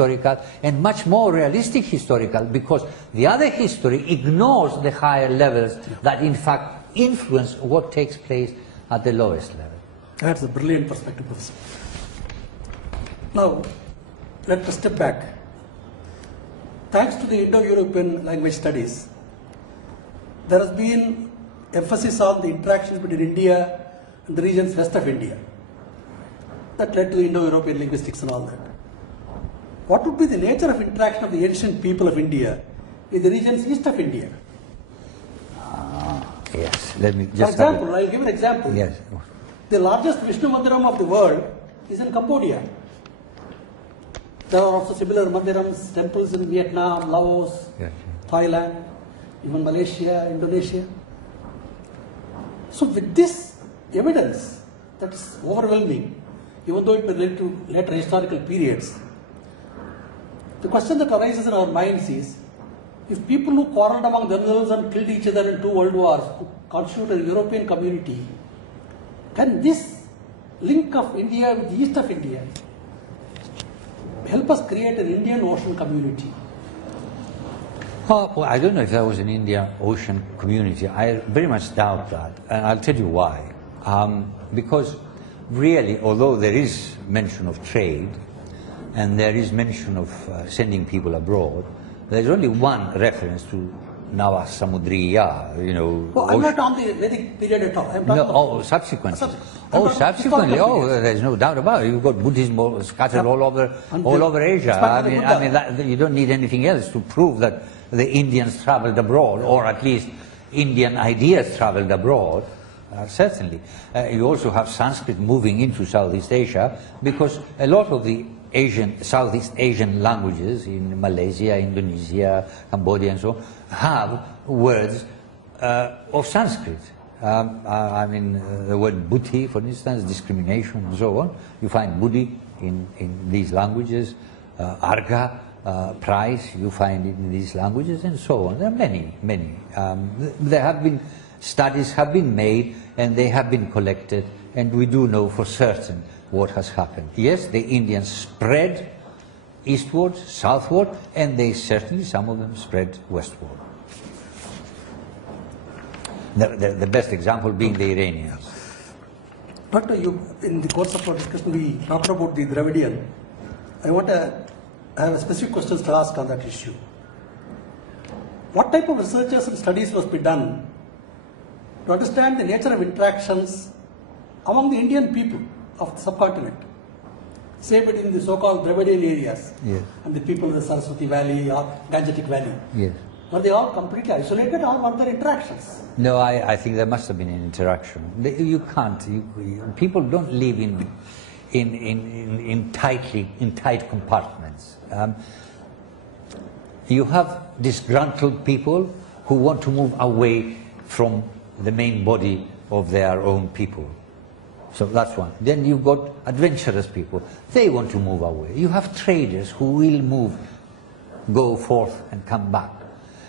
historical and much more realistic historical, because the other history ignores the higher levels that in fact influence what takes place at the lowest level. That's a brilliant perspective, Professor. Now, let us step back. Thanks to the Indo-European language studies, there has been emphasis on the interactions between India and the regions west of India. That led to the Indo-European linguistics and all that. What would be the nature of interaction of the ancient people of India with the regions east of India? Yes, let me just... For example, I'll give an example. Yes. The largest Vishnu Mandiram of the world is in Cambodia. There are also similar mandirams, temples in Vietnam, Laos, Thailand, even Malaysia, Indonesia. So with this evidence that is overwhelming, even though it may relate to later historical periods, the question that arises in our minds is, if people who quarreled among themselves and killed each other in 2 world wars constitute a European community, can this link of India with the east of India help us create an Indian Ocean community? Well, I don't know if there was an Indian Ocean community. I very much doubt that, and I'll tell you why. Because really, although there is mention of trade, and there is mention of sending people abroad, there's only one reference to Nava Samudriya, you know. Well, I'm not on the Vedic period at all. I'm talking about subsequently. Subsequently. There's no doubt about it. You've got Buddhism scattered all over Asia. I mean, you don't need anything else to prove that the Indians traveled abroad, or at least Indian ideas traveled abroad. Certainly. You also have Sanskrit moving into Southeast Asia, because a lot of the Southeast Asian languages in Malaysia, Indonesia, Cambodia and so on have words of Sanskrit. I mean, the word buddhi, for instance, discrimination and so on, you find buddhi in these languages. Arga, price, you find it in these languages and so on. There are many. There have been studies have been made and they have been collected, and we do know for certain what has happened. Yes, the Indians spread eastward, southward, and they certainly, some of them spread westward. The best example being the Iranians. Doctor, in the course of our discussion, we talked about the Dravidian. I have specific questions to ask on that issue. What type of researches and studies must be done to understand the nature of interactions among the Indian people of the subcontinent, say between the so-called Dravidian areas and the people of the Saraswati Valley or Gangetic Valley? Yes. Were they all completely isolated, or were there interactions? No, I think there must have been an interaction. You can't. People don't live in tight compartments. You have disgruntled people who want to move away from the main body of their own people. So that's one. Then you've got adventurous people. They want to move away. You have traders who will go forth and come back.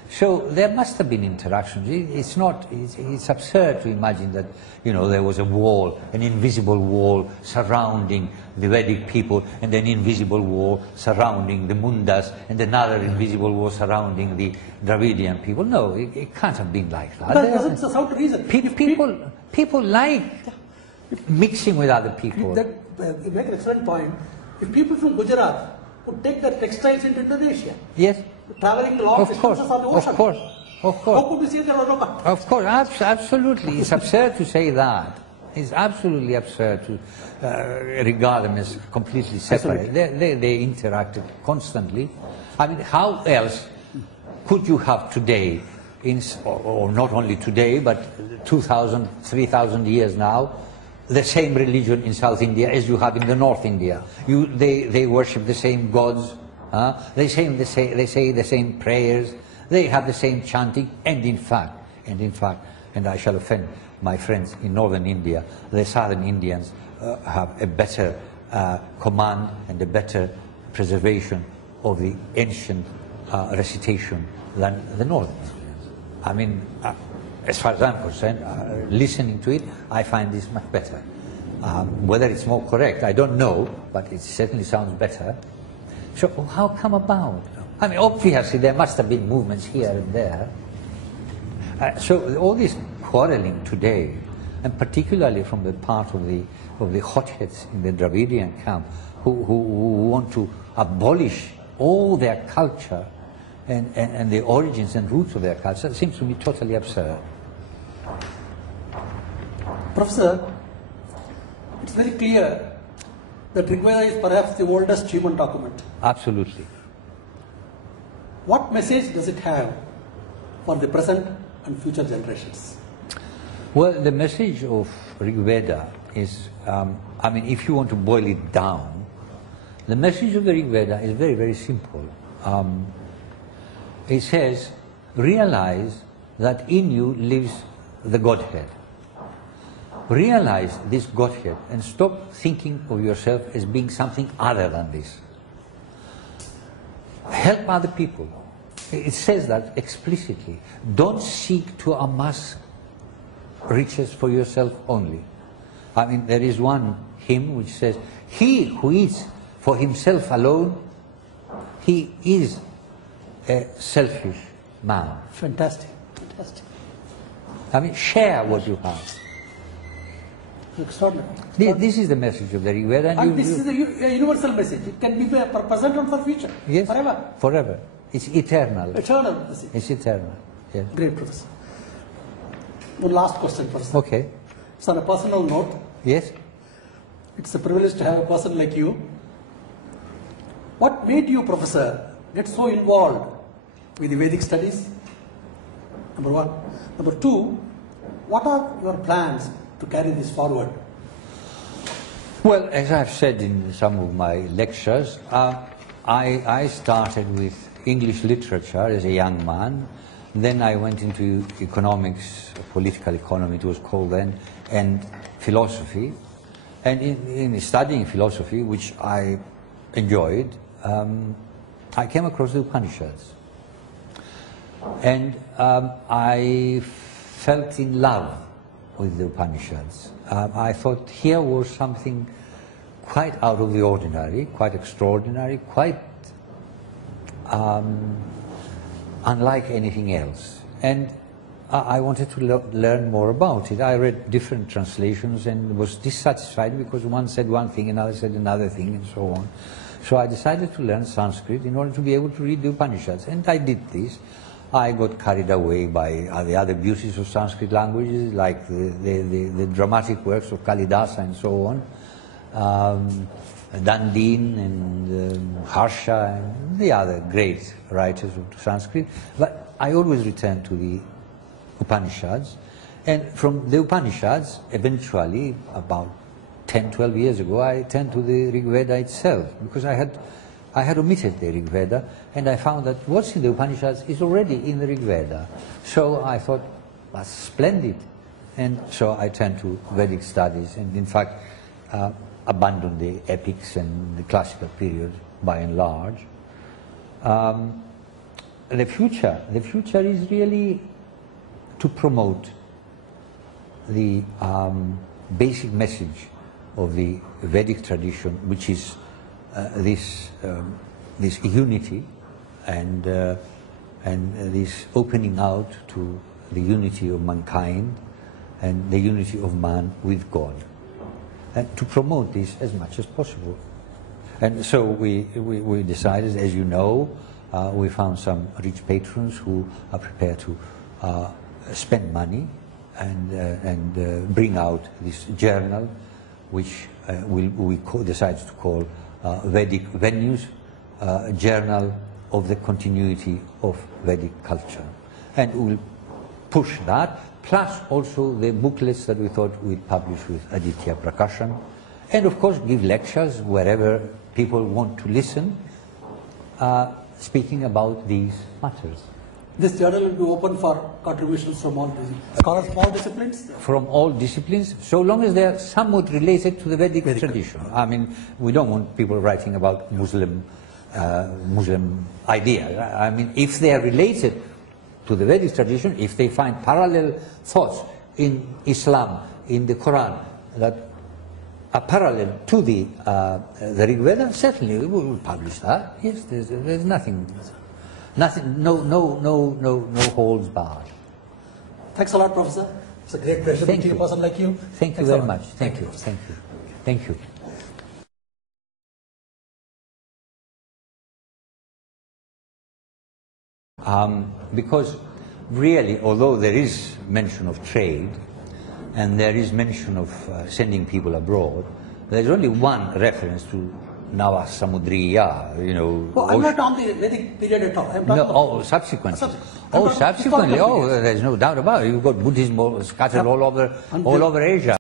So there must have been interactions. It's absurd to imagine that, you know, there was a wall, an invisible wall surrounding the Vedic people, and an invisible wall surrounding the Mundas, and another invisible wall surrounding the Dravidian people. No, it can't have been like that. But doesn't sound reason. People like mixing with other people. You make an excellent point. If people from Gujarat would take their textiles into Indonesia, yes, traveling to long distances on the ocean, of course. How could we say there was no contact? Of course, absolutely. It's absurd to say that. It's absolutely absurd to regard them as completely separate. They interacted constantly. I mean, how else could you have today, or not only today, but 2,000, 3,000 years now, the same religion in South India as you have in the North India? They worship the same gods. They say the same prayers. They have the same chanting. And in fact, and I shall offend my friends in northern India, the southern Indians have a better command and a better preservation of the ancient recitation than the northern Indians. I mean, as far as I'm concerned, listening to it, I find this much better. Whether it's more correct, I don't know, but it certainly sounds better. So how come about? I mean, obviously there must have been movements here and there. So all this quarreling today, and particularly from the part of the hotheads in the Dravidian camp, who want to abolish all their culture and the origins and roots of their culture, seems to me totally absurd. Professor, it's very clear that Rigveda is perhaps the oldest human document. Absolutely. What message does it have for the present and future generations? Well, the message of Rigveda is, I mean, if you want to boil it down, the message of the Rigveda is very, very simple. It says, realize that in you lives the Godhead. Realize this Godhead and stop thinking of yourself as being something other than this. Help other people. It says that explicitly. Don't seek to amass riches for yourself only. I mean, there is one hymn which says, he who eats for himself alone, he is a selfish man. Fantastic, fantastic. I mean, share what you have. Extraordinary. This is the message of the Rigveda. And this is a universal message. It can be for present and for future. Yes, forever. Forever. It's eternal. Eternal message. It's eternal. Yes. Great, Professor. One last question, Professor. Okay. It's on a personal note. Yes. It's a privilege to have a person like you. What made you, Professor, get so involved with the Vedic studies? Number one. Number two, what are your plans to carry this forward? Well, as I've said in some of my lectures, I started with English literature as a young man. Then I went into economics, political economy it was called then, and philosophy. And in studying philosophy, which I enjoyed, I came across the Upanishads. And I felt in love with the Upanishads. I thought here was something quite out of the ordinary, quite extraordinary, quite unlike anything else. And I wanted to learn more about it. I read different translations and was dissatisfied because one said one thing, another said another thing, and so on. So I decided to learn Sanskrit in order to be able to read the Upanishads. And I did this. I got carried away by the other beauties of Sanskrit languages, like the dramatic works of Kalidasa and so on, Dandin and Harsha and the other great writers of Sanskrit. But I always returned to the Upanishads. And from the Upanishads, eventually, about 10, 12 years ago, I turned to the Rigveda itself, because I had omitted the Rigveda, and I found that what's in the Upanishads is already in the Rigveda. So I thought, that's splendid. And so I turned to Vedic studies, and in fact, abandoned the epics and the classical period by and large. The future is really to promote the basic message of the Vedic tradition, which is this unity and this opening out to the unity of mankind and the unity of man with God, and to promote this as much as possible. And so we decided, as you know, we found some rich patrons who are prepared to spend money and bring out this journal, which we decided to call Vedic Venues, Journal of the Continuity of Vedic Culture. And we'll push that, plus also the booklets that we thought we'd publish with Aditya Prakashan, and of course give lectures wherever people want to listen, speaking about these matters. This journal will be open for contributions from all scholars from all disciplines? From all disciplines, so long as they are somewhat related to the Vedic tradition. I mean, we don't want people writing about Muslim ideas. I mean, if they are related to the Vedic tradition, if they find parallel thoughts in Islam, in the Quran, that a parallel to the Rig Veda, certainly we will publish that. Yes, there's nothing, no holds barred. Thanks a lot, Professor. It's a great pleasure to meet a person like you. Thank you very much. Thank you. Thank you. Because really, although there is mention of trade and there is mention of sending people abroad, there's only one reference to Nava Samudriya, you know. Oh, I'm not on the Vedic period at all. I'm talking about subsequently. Subsequently. There's no doubt about it. You've got Buddhism scattered all over Asia.